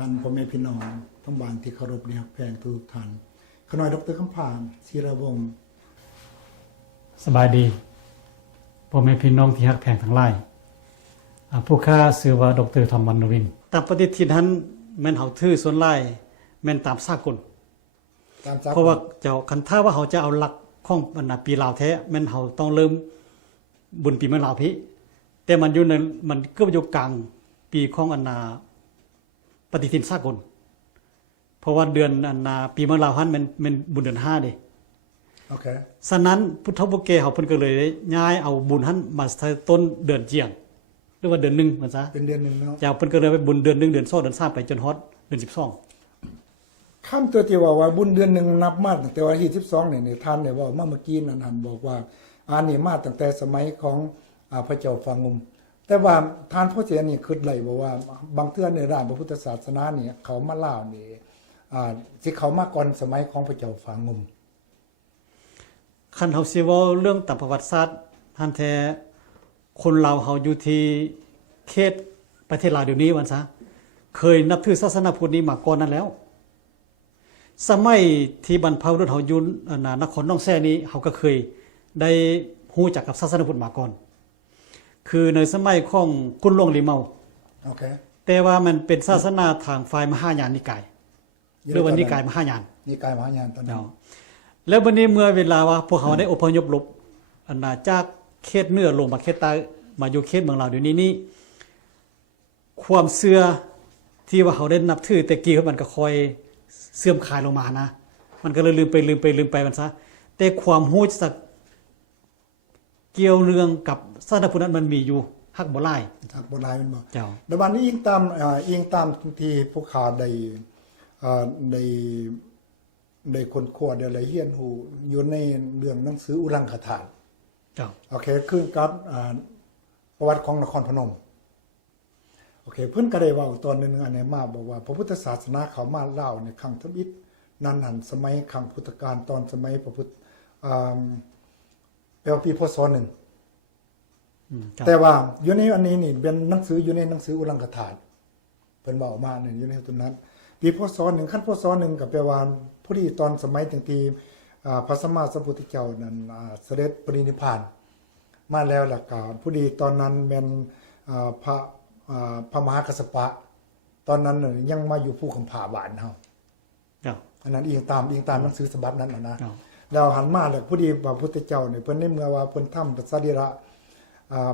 ท่านพ่อแม่พี่น้องทั้งบ้านที่เคารพในฮักแพงทุกท่านขน้อยดร.คำพานศิรวงศ์สบายดีพ่อแม่พี่น้องที่ฮักแพงทั้งหลายผู้ข้าชื่อว่าดร.ธรรมวรรณวินตามปฏิทินนั้นแม่นเฮาถือส่วนหลายแม่นตามสากลเพราะว่าเจ้าคันถ้าว่าเฮาจะเอาหลักของบรรณาปีลาวแท้แม่นเฮาต้องเริ่มบุญปีเมืองลาวพี่แต่มันอยู่ในมันก็อยู่กลางปีของอันนาปฏิทินสากลเพราะว่าเดือนอันนาปีเมืองลาวหันมันบุญเดือน5เด้โอเคฉะนั้นพุทธบุเกเฮาเพิ่นก็เลยย้ายเอาบุญหันมาต้นเดือนเจียงหรือว่าเดือน1มันซะเป็นเดือน1เนาะเจ้าเพิ่นก็เลยไปบุญเดือน1เดือน2เดือน3ไปจนฮอดเดือน12คำตัวที่ว่าบุญเดือน1นับมาตั้งแต่วันที่12นี่ท่านได้เว้ามาเมื่อกี้นั้นหันบอกว่าอันนี้มาตั้งแต่สมัยของพระเจ้าฟางุมแต่ว่าท่านพ่อเสียนี่คิดไล่บอกว่าบางเทื่อในด้านพระพุทธศาสนานี่เขามาลาวนี่สิเขามาก่อนสมัยของพระเจ้าฟางุมคันเฮาสิเว้าเรื่องตามประวัติศาสตร์หันแท้คนลาวเฮาอยู่ที่เขตประเทศลาวเดี๋ยวนี้วันซะเคยนับถือศาสนาพุทธนี้มาก่อนนั้นแล้วสมัยที่บรรพบุรุษเฮาอยู่นครหนองแซ่นี้เฮาก็เคยได้ฮู้จักกับศาสนาพุทธมาก่อนคือในสมัยของกุนหลวงลีเมาโอเคแต่ว่ามันเป็นศาสนาทางฝ่ายมหายานนิกายหรือว่านิกายมหายานนิกายมหายานตอนนั้นแล้วบัดนี้เมื่อเวลาว่าพวกเขาได้อพยพหลบจากเขตเหนือลงมาเขตใต้มาอยู่เขตเมืองลาวเดี๋ยวนี้นี่ความเชื่อที่ว่าเขาได้นับถือแต่กี้มันก็ค่อยเสื่อมคลายลงมานะมันก็เลยลืมไปมันซะแต่ความรู้จักเกี่ยวเนื่องกับศาสนาพุทธนั้นมันมีอยู่ฮักบ่หลายฮักบ่หลายมันบ่เจ้าแต่บัดนี้อิงตามที่ผู้ข่าวได้คนขวดได้เฮียนฮู้อยู่ในเรื่องหนังสืออุรังคธาตุเจ้าโอเคคือกับประวัติของนครพนมโอเคเพิ่นก็ได้เว้าตอนนึงอันนี้มาบอกว่าพระพุทธศาสนาเข้ามาลาวในครั้งทมิตรนั้นหันสมัยครั้งพุทธกาลตอนสมัยพระพุทธแปลว่าปีพศ1แต่ว่าอยู่ในอันนี้นี่เป็นหนังสืออยู่ในหนังสืออุรังคธาตุเพิ่นเว้ามานี่อยู่ในตรงนั้นปีพศ1ขั้นพศ1ก็แปลว่าผู้ที่ตอนสมัยตั้งแต่พระสัมมาสัมพุทธเจ้านั้นเสด็จปรินิพพานมาแล้วล่ะก็ผู้ดีตอนนั้นแม่นพระมหากัสสปะตอนนั้นยังมาอยู่ภูคำผาบานเฮาอันนั้นอิงตามหนังสือฉบับนั้นนะแล้วหันมาแล้วผู้ดีพระพุทธเจ้าเนี่ยเพิ่นได้เมื่อว่าเพิ่นทำพระสรีระ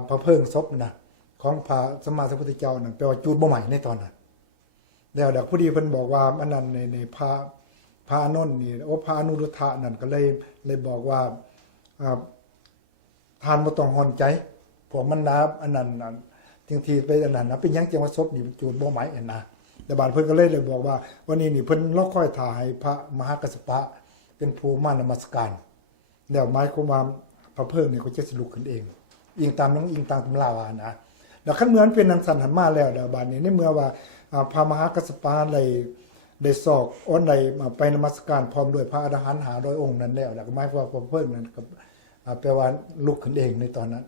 พระเพิงศพนะของพระสัมมาสัมพุทธเจ้านั่นแปลว่าจูดบ่ใหม่ในตอนนั้นแล้วเด็กผู้ดีเพิ่นบอกว่าอันนั้นในพระอานนท์นี่พระอนุรุทธะนั่นก็เลยบอกว่าทานบ่ต้องหอนใจพวกมันนาอันนั้นทิ้งทีไปอันนั้นเป็นหยังจังว่าศพนี่จูดบ่หมายอันนะแต่บาดเพิ่นก็เลยบอกว่าวันนี้นี่เพิ่นรอคอยถ่ายพระมหากัสสปะเป็นผู้มานมัสการแล้วหมายความว่าพระเพิ่งนี่ก็จะสรุปขึ้นเองอิงตามตำราว่านะแล้วคันเมื่อมันเป็นนังสันหันมาแล้วเดี๋ยวบาดนี้ในเมื่อว่าพระมหากัสสปะได้สอกอ้นใดไปนมัสการพร้อมด้วยพระอรหันต์500องค์นั้นแล้วก็หมายความว่าพระเพิ่งนั้นก็แปลว่าลุกขึ้นเองในตอนนั้น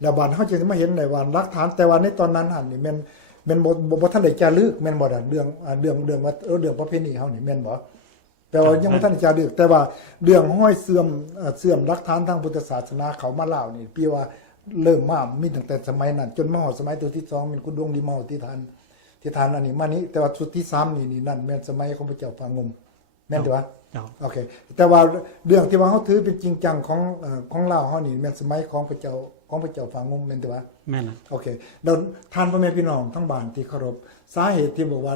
แล้วบาดเฮาจะมาเห็นในว่าหลักฐานแต่ว่าในตอนนั้นหั่นนี่แม่นบ่ทันได้จารึกแม่นบ่ดเรื่องว่าเรื่องประเพณีเฮานี่แม่นบ่แต่ว่ายังบ่ทันได้จารึกแต่ว่าเรื่องห้อยเสื่อมหลักฐานทางพุทธศาสนาเขามาเล่านี่พี่ว่าเริ่มมามีตั้งแต่สมัยนั้นจนมาฮอดสมัยตัวที่2มันคุณดวงดีเมาที่ทานอันนี้มานี้แต่ว่าสุดที่3นี่นั่นแม่นสมัยของพระเจ้าฟางุมแม่นตัวโอเคแต่ว่าเรื่องที่ว่าเฮาถือเป็นจริงจังของลาวเฮานี่แม่นสมัยของพระเจ้าฟางุมแม่นตัวแม่นล่ะโอเคแล้วท่านพ่อแม่พี่น้องทั้งบ้านที่เคารพสาเหตุที่บอกว่า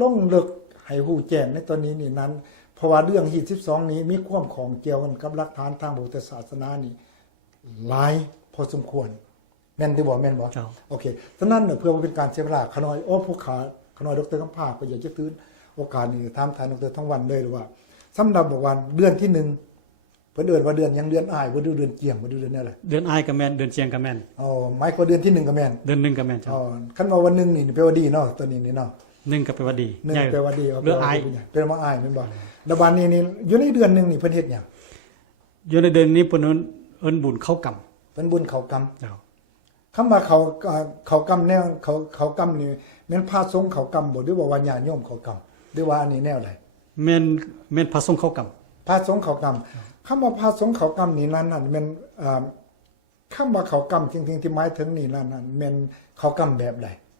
ลงลึกให้ฮู้แจ้งในตอนนี้นี่นั้นเพราะว่าเรื่องฮีต12นี้มีความของเกี่ยวกันกับหลักฐานทางพุทธศาสนานี่หลายพอสมควรแม่นที่บ่แม่นบ่โอเคฉะนั้นเพื่อเป็นการเสียเวลาขน้อยผู้ขาขน้อยดร.คำภาคก็อยากจะตื่นโอกาสนี้ถามทานดร.ทั้งวันเลยว่าสำหรับบอกว่าเดือนที่1เพิ่นเอิ้นว่าเดือนยังเดือนอ้ายบ่ดูเดือนเจียงบ่ดูเดือนอะไรเดือนอ้ายก็แม่นเดือนเจียงก็แม่นหมายความเดือนที่1ก็แม่นเดือน1ก็แม่นจ้ะคันว่าวัน1นี่แปลว่าดีเนาะตัวนี้นี่เนาะ1ก็แปลว่าดี1แปลว่าดีเรื่องอ้ายแปลว่าอ้ายแม่นบ่แล้วบัดนี้อยู่ในเดือน1นี่เพิ่นเฮ็ดหยังอยู่ในเดือนนี้เพิ่นเอิ้นบุญเข้ากรรมเพิ่นบุญเข้ากรรม คำว่าเขากำแนวเขากำนี่แม่นพระสงฆ์เขากำบ่หรือว่าญาติโยมเขากำหรือว่าอันนี้แนวใด แม่นพระสงฆ์เขากำ พระสงฆ์เขากำคำว่าพระสงฆ์เขากำนี่นั่นแม่นคำว่าเขากำจริงๆที่หมายถึงนี่นั่นแม่นเขากำแบบใด